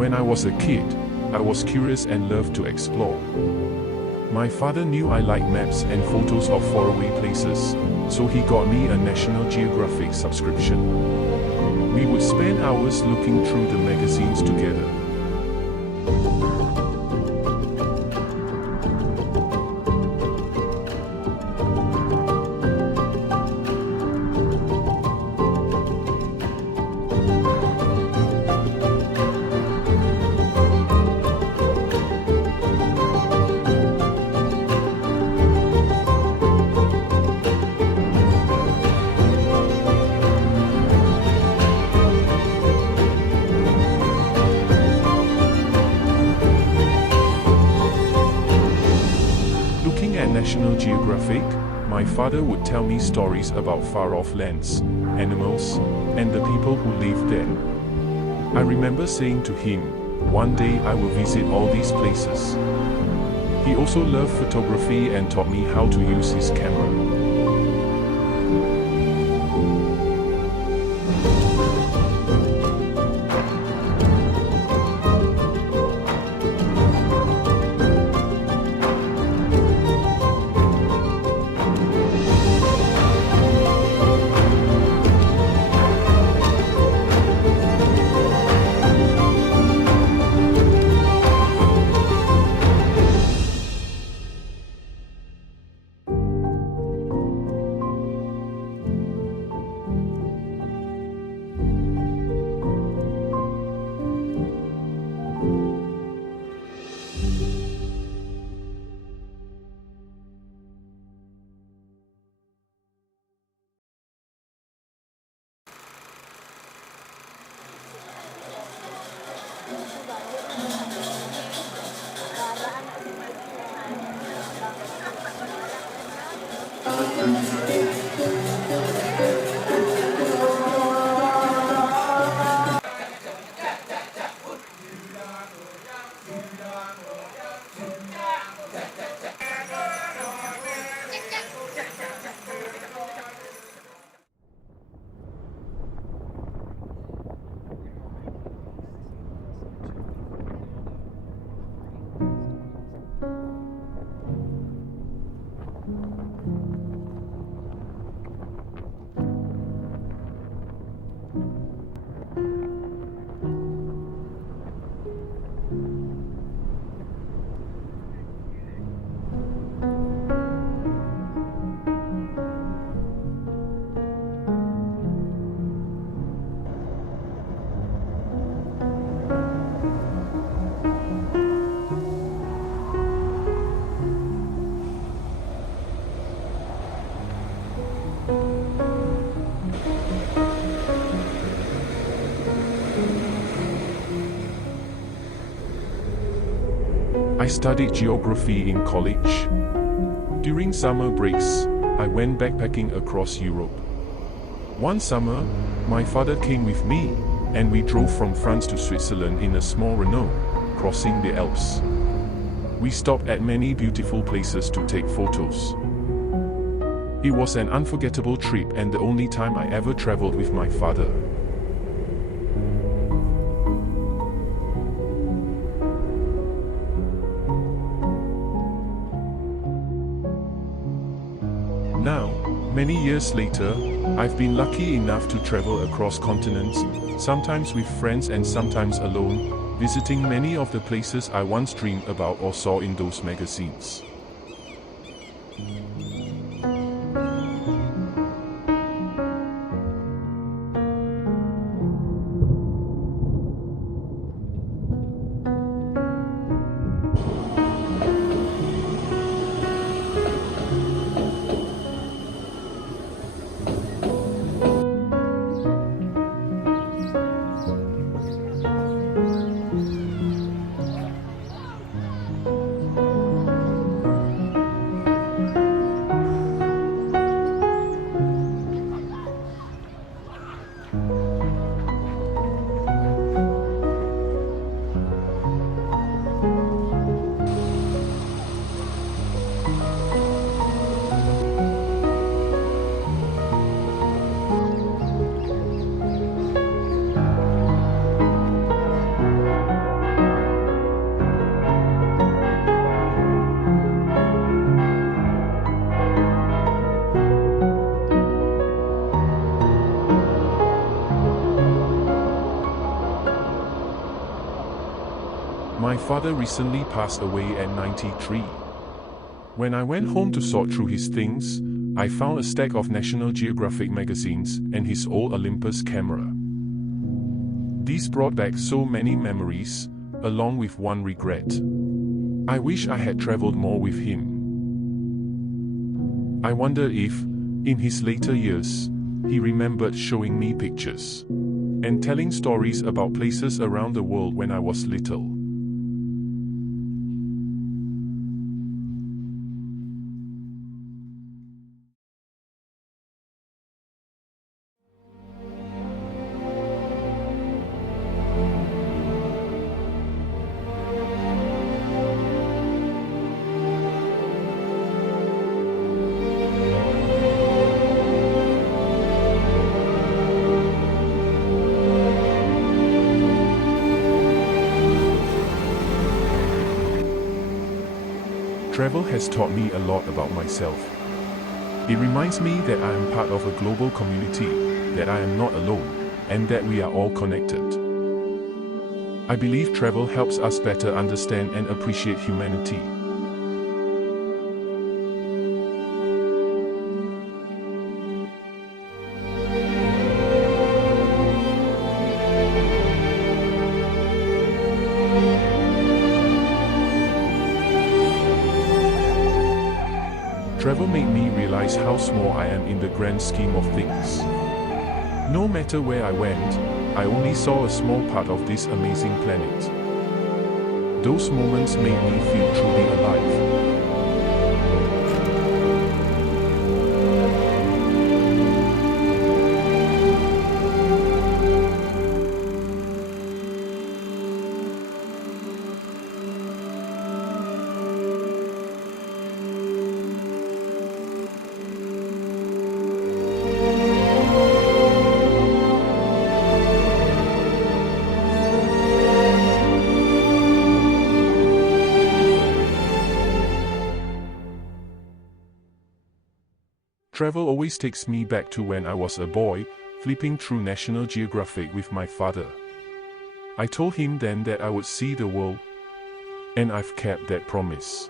When I was a kid, I was curious and loved to explore. My father knew I liked maps and photos of faraway places, so he got me a National Geographic subscription. We would spend hours looking through the magazines together. At National Geographic, my father would tell me stories about far-off lands, animals, and the people who lived there. I remember saying to him, one day I will visit all these places. He also loved photography and taught me how to use his camera. I studied geography in college. During summer breaks, I went backpacking across Europe. One summer, my father came with me, and we drove from France to Switzerland in a small Renault, crossing the Alps. We stopped at many beautiful places to take photos. It was an unforgettable trip and the only time I ever traveled with my father. Now, many years later, I've been lucky enough to travel across continents, sometimes with friends and sometimes alone, visiting many of the places I once dreamed about or saw in those magazines. father recently passed away at 93. When I went home to sort through his things, I found a stack of National Geographic magazines and his old Olympus camera. These brought back so many memories, along with one regret. I wish I had traveled more with him. I wonder if, in his later years, he remembered showing me pictures and telling stories about places around the world when I was little. Travel has taught me a lot about myself. It reminds me that I am part of a global community, that I am not alone, and that we are all connected. I believe travel helps us better understand and appreciate humanity. Travel made me realize how small I am in the grand scheme of things. No matter where I went, I only saw a small part of this amazing planet. Those moments made me feel truly alive. Travel always takes me back to when I was a boy, flipping through National Geographic with my father. I told him then that I would see the world, and I've kept that promise.